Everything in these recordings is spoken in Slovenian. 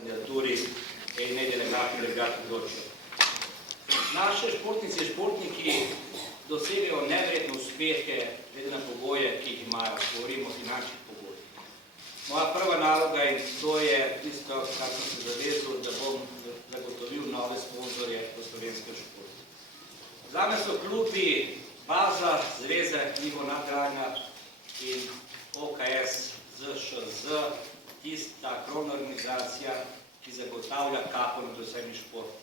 kandidaturi in ne delegati delegati odločijo. Naše športnice in športniki dosegajo neverjetne uspehe glede na pogoje, ki jih imajo, govorimo o finančnih pogojih. Moja prva naloga, in to je tisto, kar sem se zavezal, da bom zagotovil nove sponzorje v slovenskem športu. Zame so klubi baza, zveze, njihov nadgradnja in OKS, ZŠZ, tista krovna organizacija, ki zagotavlja kapo nad vsemi športom.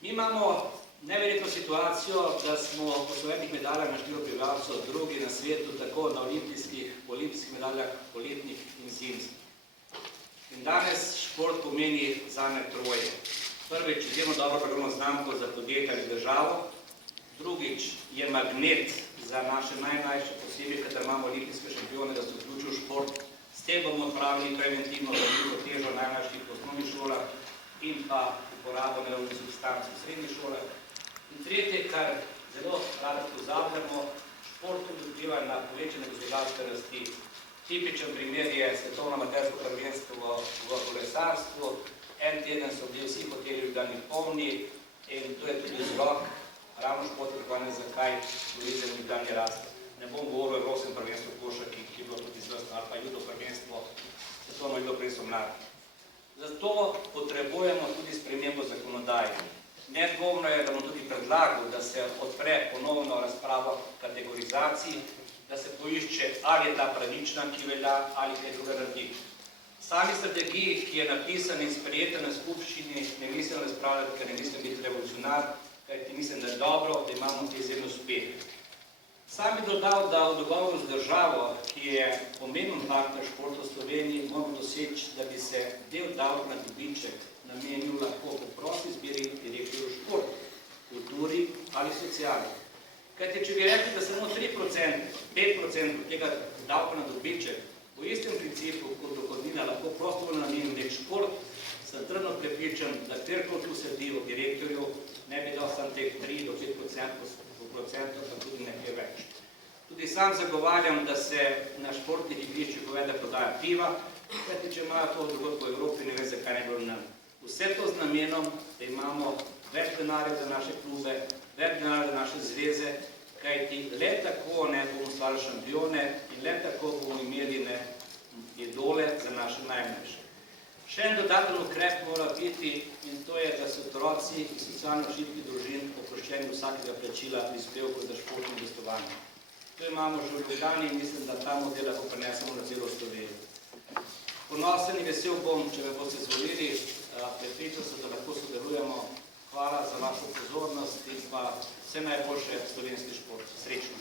Mi imamo neverjetno situacijo, da smo po osvojenih medaljah na število prebivalcev drugi na svetu, tako na olimpijskih medaljah, poletnih in zimskih. In danes šport pomeni zame troje. Prvič, izjemno dobro programno znamko za podjetja ali državo. Drugič, je magnet za naše najmlajše posebej, kadar imamo olimpijske šampione, da se vključijo v šport. S tem bomo odpravili preventivno veliko težo v najmlajših osnovnih šolah in pa uporabo nerodnih substanc v srednjih šolah. In tretje, kar zelo radi pozabljamo, šport tudi vpliva na povečanje gospodarske rasti. Tipičen primer je svetovno amatersko prvenstvo v kolesarstvu. En teden so bili vsi hoteli v Ljubljani polni in to je tudi vzrok ravno športnikov, zakaj turizem v Ljubljani raste. Ne bom govoril o evropskem prvenstvu v košarki, ki je bilo tudi izvrstno, ali pa judo prvenstvo, svetovno judo prvenstvo mladih. Zato potrebujemo tudi spremembo zakonodaje. Nedvomno je, da bom tudi predlagal, da se odpre ponovno razpravo kategorizaciji, da se poišče, ali je ta pravična, ki velja, ali kaj druga naredi. Sami strategiji, ki je napisan in sprejeta na skupščini, ne mislim razpravljati, ker ne mislim biti revolucionar, kajti mislim, da je dobro, da imamo te izjemne uspehe. Sam bi dodal, da v dogovoru z državo, ki je pomemben partner športa v Sloveniji, moramo doseči, da bi se del davka na dobiček namenil lahko po prosti izbiri direktorjev v športu, kulturi ali sociali. Kajti, če bi rekli, da samo 3%, 5% tega davka na dobiček po istem principu kot dohodnina lahko prostovoljno namenil nek šport, sem trdno prepričan, da kjerkoli tu sedi od direktorjev, ne bi dal samo teh 3 do 5%, pa tudi nekaj več. Tudi sam zagovarjam, da se na športnih igriščih uvede prodaja piva, kajti če imajo to drugod po Evropi, ne vem, zakaj ne bilo nam. Vse to z namenom, da imamo več denarja za naše klube, več denarja za naše zveze, kajti le tako ne bomo ustvarili šampione in le tako bomo imeli idole za naše najmlajše. Še en dodaten ukrep mora biti in to je, da so otroci iz socialno šibkih družin oproščeni vsakega plačila prispevkov za športno udejstvovanje. To imamo že v Ljubljani in mislim, da ta model lahko prenesemo na celo Slovenijo. Ponosen in vesel bom, če me boste izvolili, prepričan sem, da lahko sodelujemo. Hvala za vašo pozornost in pa vse najboljše slovenski šport. Srečno!